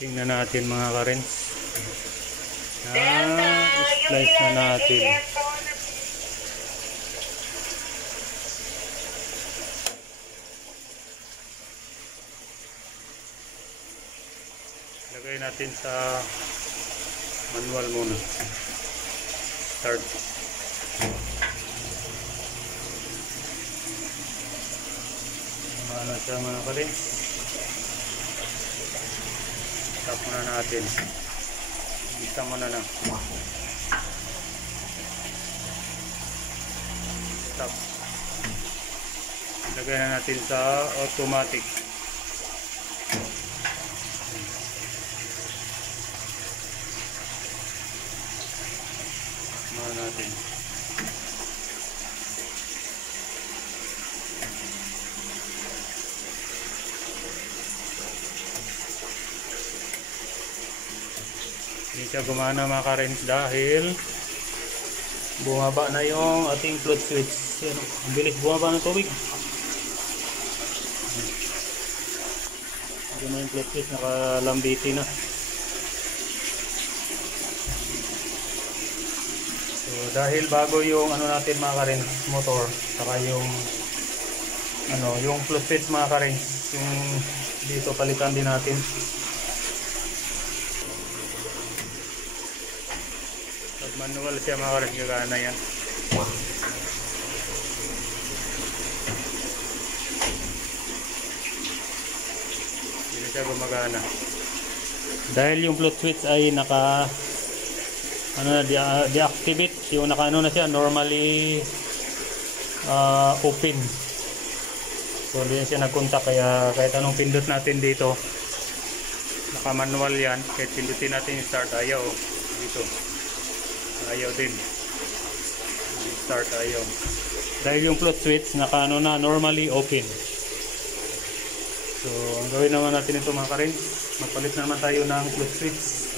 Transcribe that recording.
Tingnan natin mga karins. Slice na natin. Lagay natin sa manual muna. Start. Ano siya mga karins. Stop muna natin. Isa muna na. Stop. Lagay na natin sa automatic. Muna natin. Hindi siya gumana mga karins dahil bumaba na yung ating float switch. Ang bilis bumaba ng tubig. Ito na yung float switch, nakalambiti na. So dahil bago yung ano natin mga karins, motor, saka yung yung float switch mga karins, yung dito palitan din natin. Manual siya mga karins, gagana yan. Hindi siya gumagana dahil yung float switch ay naka deactivate, yung naka na siya, normally open. So hindi siya nagkontak, kaya kahit anong pindot natin dito, naka manual yan, kahit pindutin natin yung start, ayaw dito. Ayaw din. Start ayaw. Dahil yung float switch naka na, normally open. So ang gawin naman natin ito mga karins, magpalit naman tayo ng float switch.